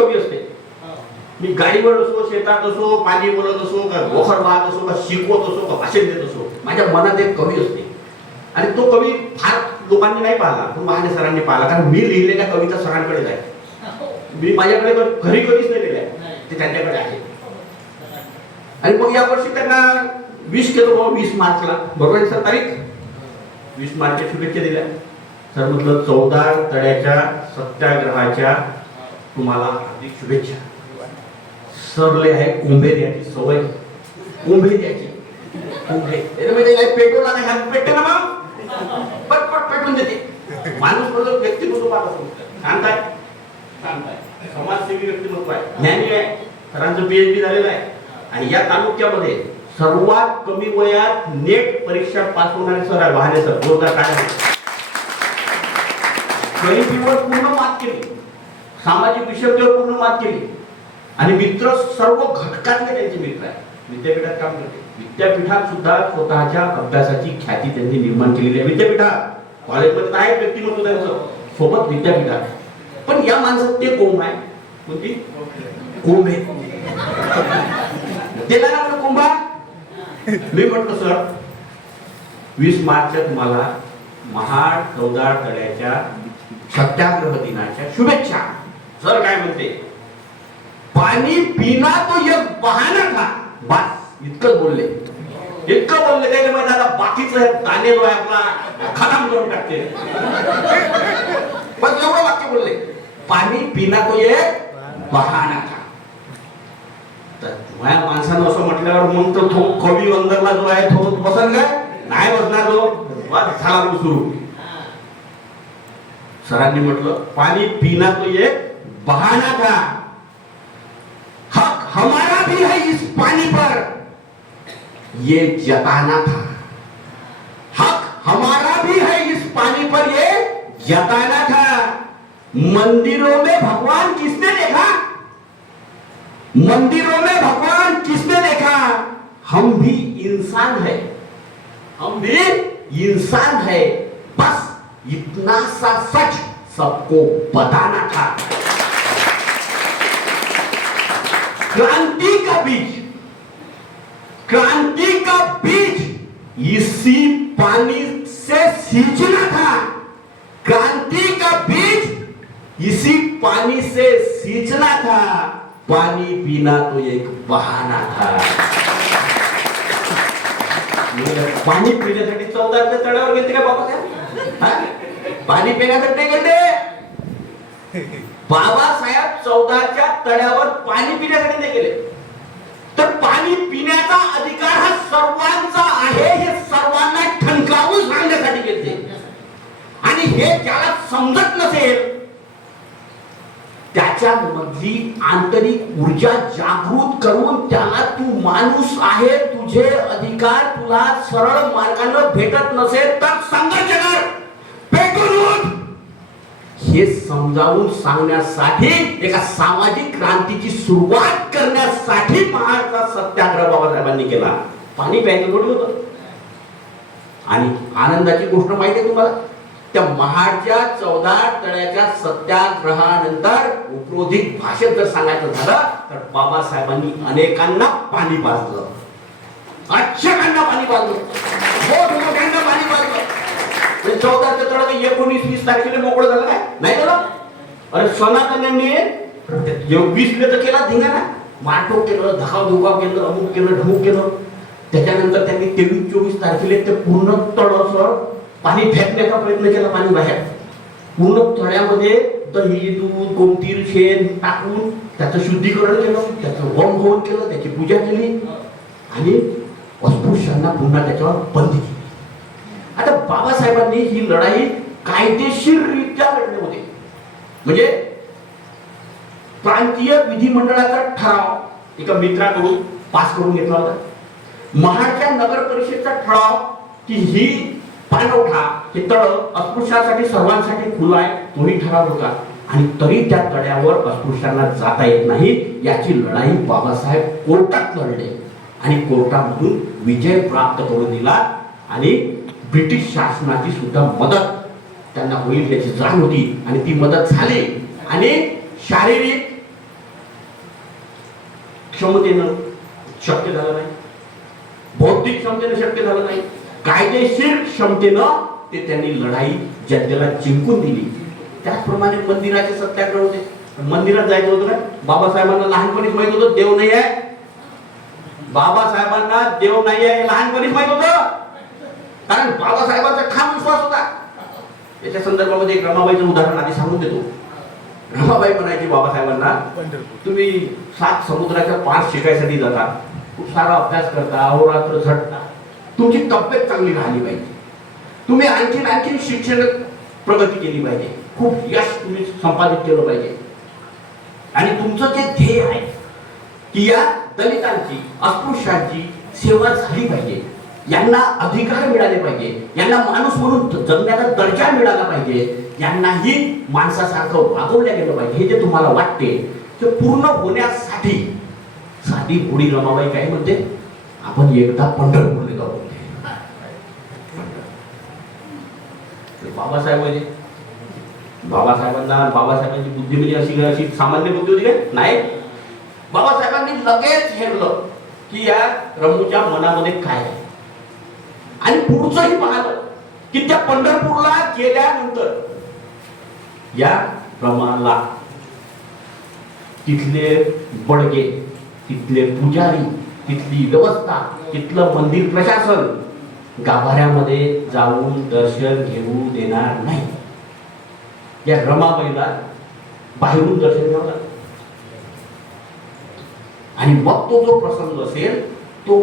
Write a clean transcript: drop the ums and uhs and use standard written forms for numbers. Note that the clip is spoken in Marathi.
कवी असते. मी गाडीवर असो, शेतात असो, पाणी बोलत असो, का गोखर वाहत असो, का शिकवत असो, का भाषण देत असो, माझ्या मनात एक कवी असते. आणि तो कवी फार लोकांनी नाही पाहिला, पण महाने सरांनी पाहिला, कारण मी लिहिलेल्या कविता सरांकडे आहे. मी माझ्याकडे घरी कधीच नाही लिहिल्या, ते त्यांच्याकडे आहे. आणि मग या वर्षी त्यांना 20 केलं, 20 मार्चला बरोबर आहे सर तारीख, 20 मार्चच्या शुभेच्छा दिल्या. सर म्हटलं 14 तळ्याच्या सत्याग्रहाच्या तुम्हाला हार्दिक शुभेच्छा. सरले आहे कोंबे द्यायची सवय, कोंबे द्यायची, कोंबे पेटवून नाही पेटते ना, मग पटपट पेटून देते. माणूस म्हणतो व्यक्तिमत्व पाहत असतो, शांत आहे, शांत आहे, समाजसेवी व्यक्तिमत्व आहे, ज्ञानी आहे, सरांचं PhD झालेलं आहे. आणि या तालुक्यामध्ये सर्वात कमी वयात नेट परीक्षा पास होणारे सर आहे बहाने सर. जोरदार काय गरिबीवर पूर्ण मात केली, सामाजिक विषयावर पूर्ण मात केली. आणि मित्र सर्व घटकातले त्यांचे मित्र आहे. विद्यापीठात काम करते, विद्यापीठात सुद्धा स्वतःच्या अभ्यासाची ख्याती त्यांनी निर्माण केलेली आहे. विद्यापीठात कॉलेजमध्ये आहे व्यक्तिमत्व त्यांचं, सोबत विद्यापीठात. पण या माणसात ते कोंब आहे, कोणती कोंब आहे ते ना म्हणून कोंबा. मी म्हटलं सर 20 मार्चच्या तुम्हाला महाड 14 तळ्याच्या सत्याग्रह दिनाच्या शुभेच्छा. सर काय म्हणते, पाणी पिना तो एक बहाना था, बस इतकं बोलले, इतकं बोलले. त्याने माहिती आता बाकीचं दाणे जो आहे आपला खतम करून टाकते, बस एवढं वाक्य बोलले, पाणी पिना तो एक बहाना था. तर माझ्या माणसानं असं म्हटल्यावर मग तो कवी अंदरला जो आहे तो बसन काय नाही बसणार, तो झाला सुरू. सरांनी म्हटलं पानी पीना तो ये बहाना था, हक हमारा भी है इस पानी पर ये जताना था. हक हमारा भी है इस पानी पर ये जताना था. मंदिरों में भगवान किसने देखा, मंदिरों में भगवान किसने देखा, हम भी इंसान है, हम भी इंसान है, बस इतना सा सच सबको बताना था. क्रांति का बीज, क्रांति का बीज इसी पानी से सींचना था. क्रांति का बीज इसी पानी से सींचना था. पानी पीना तो एक बहाना था. पाणी पिण्यासाठी 14 तळ्यावर गेले का बाबासाहेब? पाणी पिण्यासाठी गेले बाबासाहेब 14च्या तळ्यावर पाणी पिण्यासाठी नाही गेले. तर पाणी पिण्याचा अधिकार हा सर्वांचा आहे हे सर्वांना ठणकावून सांगण्यासाठी गेले. आणि हे ज्याला समजत नसेल त्याच्या मधली आंतरिक ऊर्जा जागृत करून त्याला तू माणूस आहे, तुझे अधिकार तुला सरळ मार्गाने भेटत नसेल तर संघर्ष कर, पेटून उठ, हे समजावून सांगण्यासाठी एका सामाजिक क्रांतीची सुरुवात करण्यासाठी महाडचा सत्याग्रह बाबासाहेबांनी केला. पाणी प्यायचं थोडी होतं. आणि आनंदाची गोष्ट माहिती आहे तुम्हाला, त्या महाडच्या 14 तळ्याच्या सत्याग्रहानंतर उपरोधिक भाषेत जर सांगायचं झालं तर बाबासाहेबांनी अनेकांना पाणी पाजलं, अक्षकांना पाणी पाजलं, मोठमोठ्यांना पाणी पाजलं. 14चं तळ 19-20 तारखेला मोकळं झालं काय नाही झालं. अरे सनातन्यांनी 20 तर केला धिंगाणा, मारटोक केलं, धकावधुकाव केलं, अमुक केलं, ढमुक केलं. त्याच्यानंतर त्यांनी 23-24 तारखेला ते पूर्ण तळसर पाणी फेकण्याचा प्रयत्न केला. पाणी बाहेर पूर्ण तळ्यामध्ये दही, दूध, गोमतीर, शेण टाकून त्याचं शुद्धीकरण केलं, त्याचं होम हवन केलं, त्याची पूजा केली आणि अस्पृश्यांना पुन्हा त्याच्यावर बंदी केली. आता बाबासाहेबांनी ही लढाई कायदेशीररित्या लढली होती. म्हणजे प्रांतीय विधिमंडळाचा ठराव एका मित्राकडून पास करून घेतला होता. महाडच्या नगर परिषदेचा ठराव की ही पाणवठा हे तळ अस्पृश्यांसाठी सर्वांसाठी खुलं आहे, तोही ठराव होता. आणि तरी त्या तळ्यावर अस्पृश्यांना जाता येत नाही याची लढाई बाबासाहेब कोर्टात लढले आणि कोर्टामधून विजय प्राप्त करून दिला. आणि ब्रिटिश शासनाची सुद्धा मदत त्यांना होईल याची जाण होती आणि ती मदत झाली. आणि शारीरिक क्षमतेनं शक्य झालं नाही, बौद्धिक क्षमतेनं शक्य झालं नाही, कायदेशीर क्षमतेनं ते त्यांनी लढाई जनतेला जिंकून दिली. त्याचप्रमाणे मंदिराचे सत्याग्रह होते. मंदिरात जायचं होतं ना, बाबासाहेबांना लहानपणीच माहित होतं देव नाही आहे. बाबासाहेबांना देव नाही आहे लहानपणीच माहित होतं, कारण बाबासाहेबांचा ठाम विश्वास होता. याच्या संदर्भामध्ये एक रमाबाईचं उदाहरण आधी सांगून देतो. रमाबाई म्हणायची बाबासाहेबांना, तुम्ही 7 समुद्राच्या पार शिकायसाठी जाता, खूप सारा अभ्यास करता, अहोरात्र झटता, तुमची तब्येत चांगली राहिली पाहिजे, तुम्ही आणखीन शिक्षण प्रगती केली पाहिजे, खूप यश तुम्ही संपादित केलं पाहिजे, आणि तुमचं जे ध्येय आहे की या दलितांची अस्पृश्यांची सेवा झाली पाहिजे, यांना अधिकार मिळाले पाहिजे, यांना माणूस म्हणून जगण्याचा दर्जा मिळाला पाहिजे, यांनाही माणसासारखं वागवल्या गेलं पाहिजे, हे जे तुम्हाला वाटते ते पूर्ण होण्यासाठी साधी बुडी रमाबाई काय म्हणते, आपण एकदा पंढरपूरला जाऊ. बाबासाहेब म्हणजे बाबासाहेबांची बुद्धी म्हणजे अशी सामान्य बुद्धी होती का? नाही. बाबासाहेबांनी लगेच हेरलं की या रमूच्या मनामध्ये काय आहे, आणि पुढचंही पाहिलं की त्या पंढरपूरला गेल्यानंतर या रमाला तिथले बडगे, तिथले पुजारी, तिथली व्यवस्था, तिथलं मंदिर प्रशासन गाभाऱ्यामध्ये जाऊन दर्शन घेऊ देणार नाही. या रमाबाईला बाहेरून दर्शन घ्यावं लागलं, आणि मग तो जो प्रसंग असेल तो